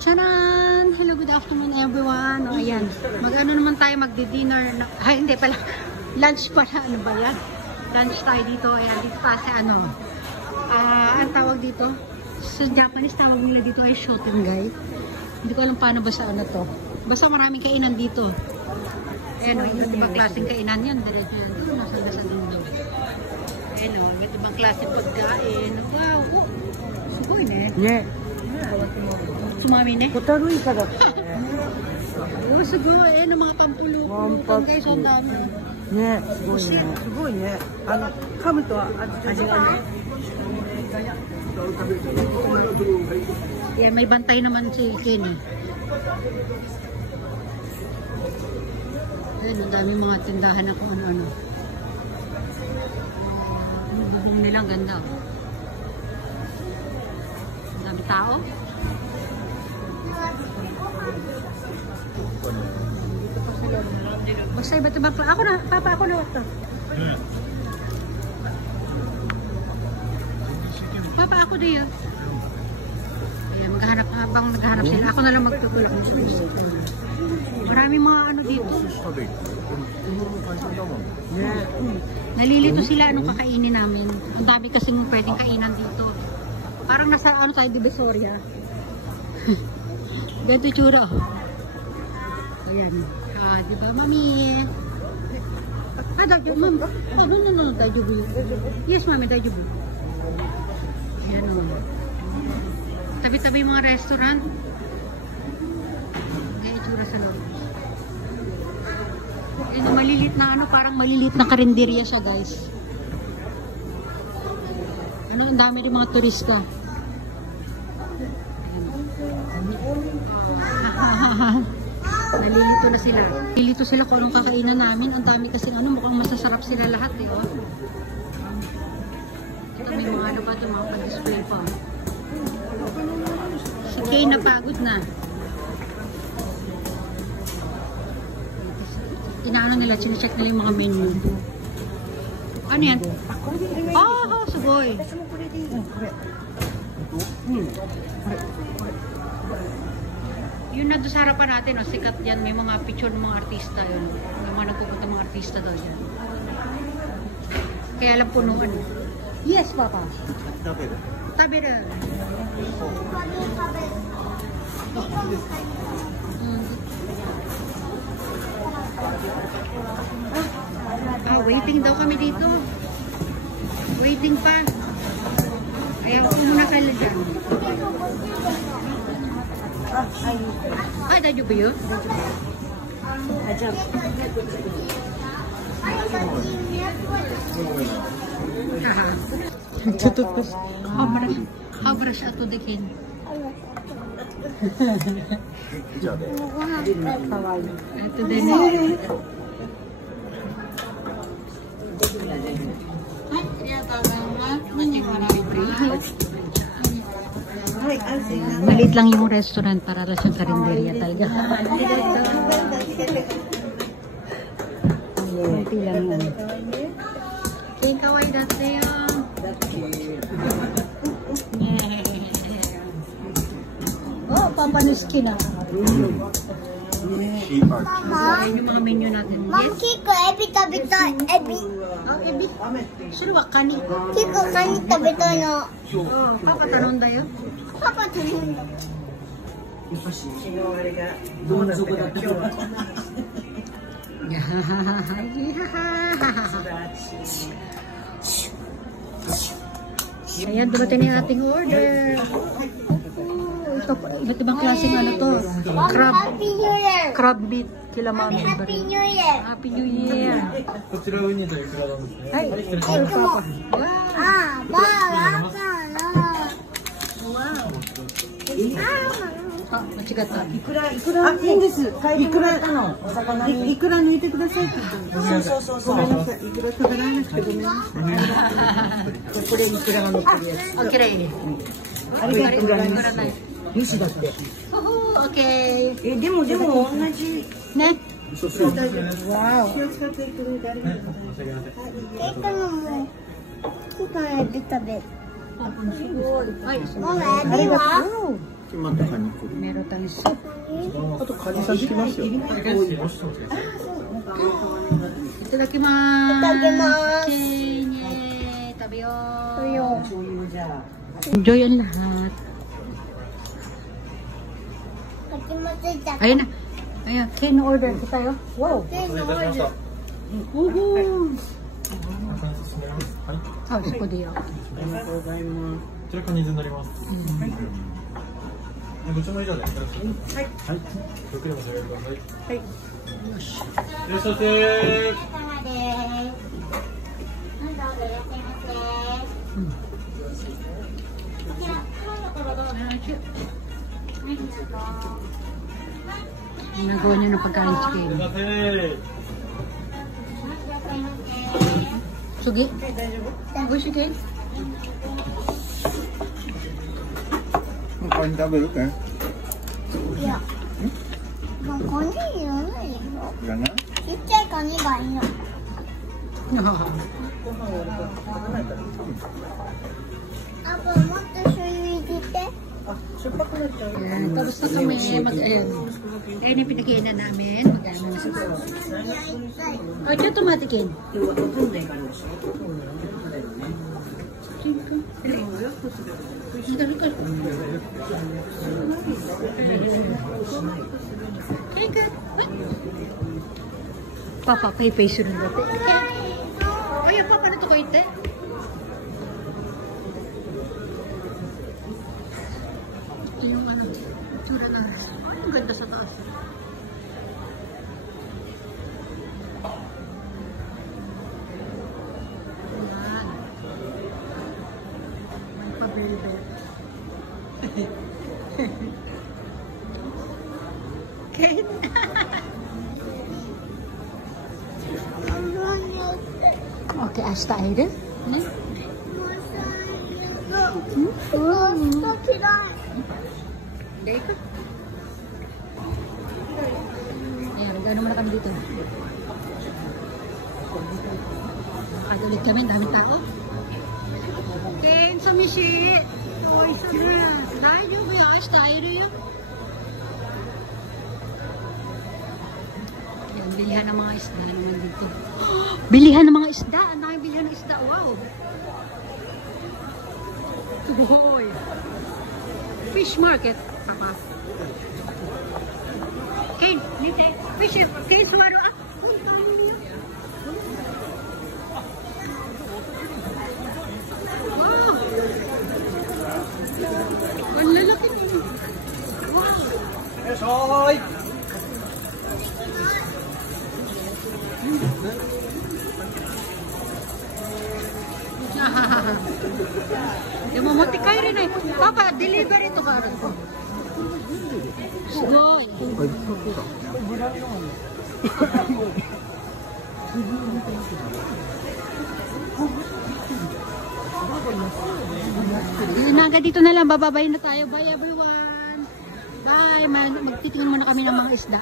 Charan! Hello, good afternoon everyone. O, ayan. Mag-ano naman tayo, magdi-dinner. Ay, hindi pala. Lunch pala. Ano ba yan? Lunch tayo dito. Ayan, dito kasi ano. Ang tawag dito? Sa Japanese, tawag nila dito ay shooting guy. Hindi ko alam paano ba sa ano to. Basta maraming kainan dito. Ayan o, iba't ibang klaseng kainan yan. Diretso yan. Nasa dulo. Ayan o, iba't ibang klaseng pagkain. Wow! Sugoy ne? Yeah. Sumami ne? ホタルイカだって。 Oh, siguro eh, ng mga pampulutan guys, ang dami. ね、すごいね。すごいね。噛むと味がね。 Yeah, may bantay naman si Kenny. Ayun, ang dami mga tindahan na kung ano-ano. Ang nilang ganda. Ang dami tao. Basta iba't ibang ako na, papa ako na ito. Papa ako din. Ayan, maghanap habang naghahanap sila. Ako na lang magtutulak. Maraming mga ano dito. Nalilito sila anong kakainin namin. Ang dami kasi mong pwedeng kainan dito. Parang nasa ano tayo, Divisoria. Ganito tsura. Ayan. Diba, mami? Daiju, mami. No, daiju. Yes, mami, daiju. Ayan o. Tabi-tabi yung mga restaurant. Ayan yung tsura sa loob. Ayan yung malilit na ano, parang malilit na karinderya siya guys. Ano, ang dami rin mga turista. Nalilito na sila. Nalilito sila kung anong kakainan namin. Ang dami kasing ano, mukhang masasarap sila lahat eh. Oh. Ito may mga ano pa ito, mga pa-display pa. Si Kay napagod na. Inaano nila, chinecheck nila yung mga menu. Ano yan? Oh, sugoy. Yun na doon sa harapan natin, oh, sikat yan. May mga picture ng mga artista yun. May mga nagpupunta mga artista doon yan. Kaya alam punuan. Yes, Papa. Taberu. Waiting daw kami dito. Waiting pa. Kaya ako muna kayo dyan. Daiju ba yun? Ajab. Tututus. Habras ato dikin. Ito din eh. Maliit lang yung restaurant para lang siyang karinderya talaga. Kunti lang yun. Kaya kawai dati yun. Oh, papaniski na. Ayan yung mga menu natin. Mom, Kiko, ebi tabitai. Ebi. Ebi? Sino ba? Kani? Kiko, kani tabitai no. Papa tanong dayo? Papa tanong. Ayan, dumating na yung ating order. Ito, iba't ibang klaseng ano to. Crab. Happy New Year. Crab meat. Kila mami. Happy New Year. Happy New Year. Ay, Kiko mo. Baka na. Wow. Machigata. いくらいいです。いくらいくら抜いてくださいって言って。そうごめんなさい。いくら食べられなくてごめんなさい。これいくらが乗ってるやつ。オッケー。ありがとうございます。よしだって。オッケー。でも同じね。わお。キコのも。Kiko, ebi tabi. はい。ママ、エビはまたカニ来る。 Meron tayong soup. あとカニさん来ますよ。Itadakimasu. Itadakimasu. Chinye. Tabiyo. Tayo. Enjoy ang lahat. Ayun na. Ayan, Ken order ko tayo. Wow. Woohoo. Ah, so ko diyo. ありがとうございます。こちらカニ酢になります。ご注文以上で。はい。はい。ごくれもお召し上がりください。はい。よし。いらっしゃいませ。Nagawa niyo ng pagkain chicken. すいません。 Sugi? Uy, sige. カニ食べるかい？いや。もうカニいらないよ。いらない？ちっちゃいカニがいいの。あともっと醤油入れて。 Ayan, tapos na kami. Ayan. Ayan yung pinagkainan namin. Mag-ano na sa to. Oh, ito tomatikin. Okay, good. Papa, pay sunod natin. Ayan, papa, na ito kayo, te? Ito yung ano, tsura na. Ay, ang ganda sa taas. Ayan. May pa-velvet. Kate? Okay, hasta aire. Hindi ko. Ayan, gano'n muna kami dito. Nakatulit kami, daming tao. Ken, sumishi. Oy, sana. Daijoubu yo, ashita airu yo. Ayan, bilihan ng mga isda naman dito. Bilihan ng mga isda. Ang dami bilihan ng isda. Wow. Boy. Fish market. Papa. Ken, nite. Fish. Ken, sumaru. Ah. Wow. Ang lalaki nito. Wow. Deも持って帰れない。パパ、デリバリーとかあるの。すごい。Naga dito na lang, bababay na tayo. Bye everyone. Bye. Magtitingin muna kami ng mga isda.